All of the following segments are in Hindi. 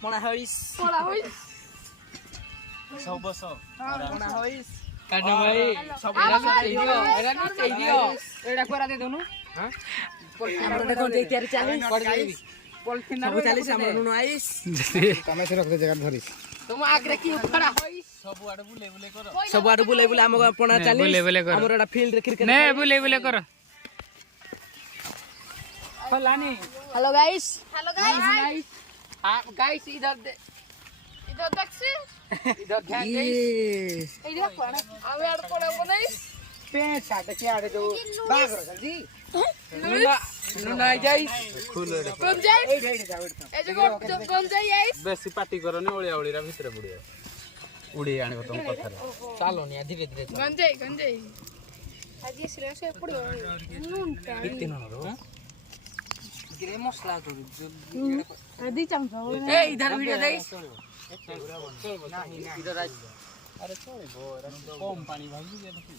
Pona hois. Sobo so. Pona hois. Kanu bhai. Sobo era ni चाहिए. एड़ा कोरा दे दोनु. हां. हमरो देखो जे तयारी चाली. कर देबी. पॉलिथिन सब चाली हमरो नुनो आइस. तमे से रख दे जगह धरिस. तुम आगरे की खड़ा होइस. सब आडे बुले करो. सब आडे बुले हम पना चाली. बुले करो. हमरो एड़ा फील्ड रे क्रिकेट. नहीं बुले करो. फलानी. हेलो गाइस हां गाइस इधर देखसी इधर ध्यान दे इधर पड़ा हमें आड़ पड़ा बनाइस पेट साथ के आड़े जो भाग रो जल्दी नुना जाइस कौन जाइस ए जो कौन जाइस बेसी पार्टी करो ने ओळिया ओळीरा भितर बुडिया उडी आने तुम पत्थर चलो ने धीरे धीरे गंजे आज ये सिरियस है पड़ो नून कितने न रो गिरे मसला तो आदि चमचा ए इधर वीडियो देइस नहीं इधर आ अरे छोड़ बो कम पानी भागी जे देखि ए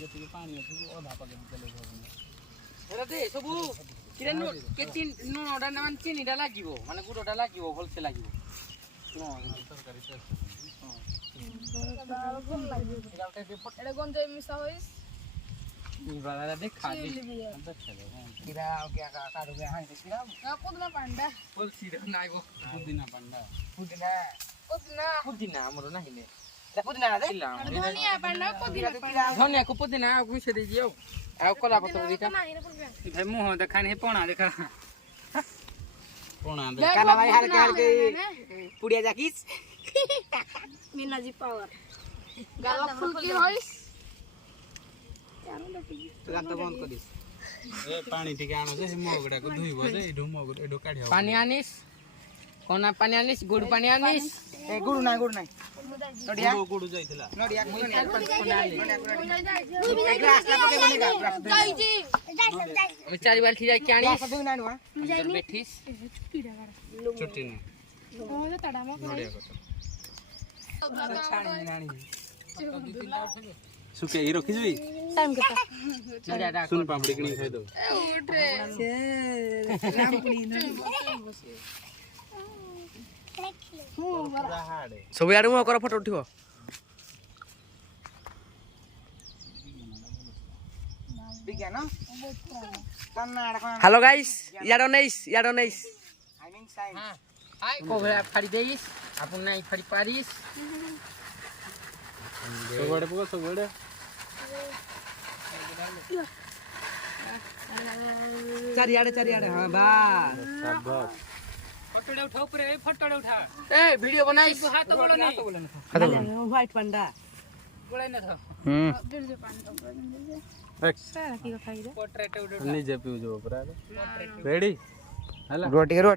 जति पानी अछि आधा पके चले एरा दे सबु किरे नु के तीन नु ओडा न मान चीनी डा लागिवो माने गुडोडा लागिवो भल से लागिवो तरकारी से एड़ा गंजे मिसा होइस वाला देख खा दे किरा क्या काटो गया हां किरा ना पुदना पांडा बोल सीधा नाइबो पुदीना पंडा पुदीना हमरो नाही ने पुदीना ना दे धनिया पांडा पुदीना धनिया को पुदीना आ घुसे दे जियो आ कोला पत्र दिका भाई मुंह देखा नहीं पोणा देखा पोणा दे काना भाई हाल के पुड़िया जाकिस मीना जी पावर गाला फुल की होइस तो गाता बंद कर दिस ए पानी ठीक आनो जे मोगडा को धुइबो जे एडो मोगड एडो काढियो पानी आनिस कोना पानी आनिस गुड़ पानी आनिस ए गुड़ ना नडिया गुड़ जाइतला नडिया हम चार बाल्टी जाय के आनिस बैठिस छुट्टी ने नडिया को सुके ही रखी जई टाइम के सुन पापड़ी किनी खाइ दो उठ रे सब यार मो कर फोटो उठिबो हेलो गाइस याडो नेइस आई मीन साइन हाय कोबरा फाड़ी देइस आपन नाही फाड़ी पारिस सबड़े पको सबड़े चारियाडे हां बस शाबाश फोटो उठाओ रे फोटो उठा ए वीडियो बनाइस हाथ बोलो नहीं व्हाइट पांडा बोले न था नीचे पीउ जो ऊपर रेडी हला रोटी